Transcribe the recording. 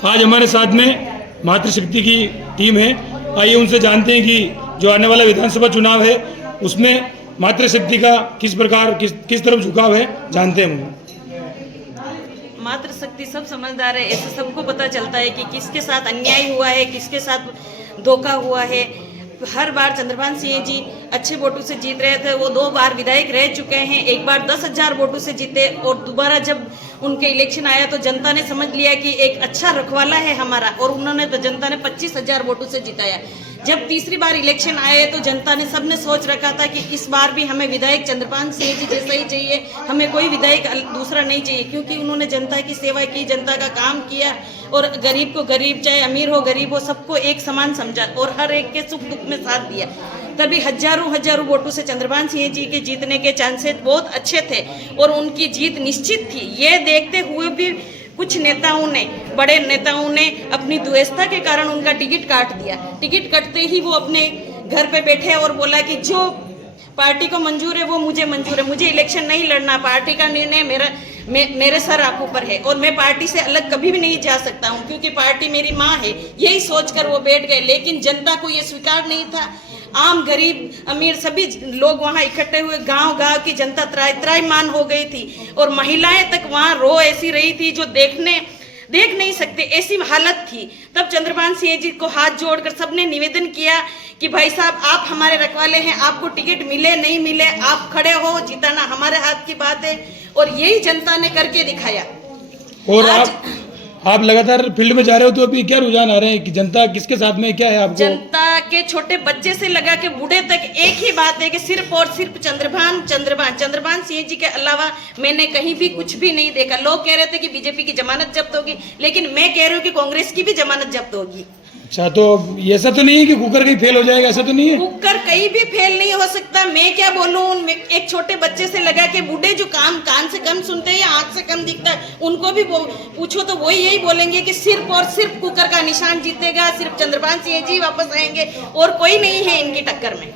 आज हमारे साथ में मातृशक्ति की टीम है। आइए उनसे जानते हैं कि जो आने वाला विधानसभा चुनाव है उसमें मातृशक्ति का किस प्रकार किस तरफ झुकाव है, जानते हैं उन्हें। मातृशक्ति सब समझदार है, ऐसे सबको पता चलता है कि किसके साथ अन्याय हुआ है, किसके साथ धोखा हुआ है। हर बार चंद्रभान सिंह जी अच्छे वोटों से जीत रहे थे। वो 2 बार विधायक रह चुके हैं, एक बार 10,000 वोटों से जीते और दोबारा जब उनके इलेक्शन आया तो जनता ने समझ लिया कि एक अच्छा रखवाला है हमारा, और उन्होंने तो जनता ने 25,000 वोटों से जिताया। जब तीसरी बार इलेक्शन आए तो जनता ने सबने सोच रखा था कि इस बार भी हमें विधायक चंद्रभान सिंह जी जैसा ही चाहिए, हमें कोई विधायक दूसरा नहीं चाहिए, क्योंकि उन्होंने जनता की सेवा की, जनता का काम किया और गरीब को गरीब, चाहे अमीर हो गरीब हो, सबको एक समान समझा और हर एक के सुख दुख में साथ दिया। तभी हजारों वोटों से चंद्रभान सिंह जी के जीतने के चांसेस बहुत अच्छे थे और उनकी जीत निश्चित थी। ये देखते हुए भी कुछ नेताओं ने, बड़े नेताओं ने अपनी दुष्टता के कारण उनका टिकट काट दिया। टिकट कटते ही वो अपने घर पे बैठे और बोला कि जो पार्टी को मंजूर है वो मुझे मंजूर है, मुझे इलेक्शन नहीं लड़ना, पार्टी का निर्णय मेरे सर आंखों पर है और मैं पार्टी से अलग कभी भी नहीं जा सकता हूं, क्योंकि पार्टी मेरी माँ है। यही सोचकर वो बैठ गए, लेकिन जनता को ये स्वीकार नहीं था। आम गरीब अमीर सभी लोग वहां इकट्ठे हुए, गांव की जनता त्राईमान हो गई थी और महिलाएं तक वहां रो ऐसी रही थी जो देख नहीं सकते, ऐसी हालत थी। तब चंद्रभान सिंह जी को हाथ जोड़कर सबने निवेदन किया कि भाई साहब, आप हमारे रखवाले हैं, आपको टिकट मिले नहीं मिले, आप खड़े हो, जिताना हमारे हाथ की बात है। और यही जनता ने करके दिखाया। और आप लगातार फील्ड में जा रहे हो तो अभी क्या रुझान आ रहे हैं कि जनता किसके साथ में, क्या है आपको? जनता के छोटे बच्चे से लगा के बूढ़े तक एक ही बात है कि सिर्फ और सिर्फ चंद्रभान सिंह जी के अलावा मैंने कहीं भी कुछ भी नहीं देखा। लोग कह रहे थे कि बीजेपी की जमानत जब्त होगी, लेकिन मैं कह रही हूँ कि कांग्रेस की भी जमानत जब्त होगी। अच्छा, तो ऐसा तो नहीं है कि कुकर कहीं फेल हो जाएगा, ऐसा तो नहीं है? कुकर कहीं भी फेल नहीं हो सकता। मैं क्या बोलूं, एक छोटे बच्चे से लगा के बूढ़े जो कान से कम सुनते हैं या आंख से कम दिखता है, उनको भी पूछो तो वही यही बोलेंगे कि सिर्फ और सिर्फ कुकर का निशान जीतेगा, सिर्फ चंद्रभान सिंह जी वापस आएंगे और कोई नहीं है इनकी टक्कर में।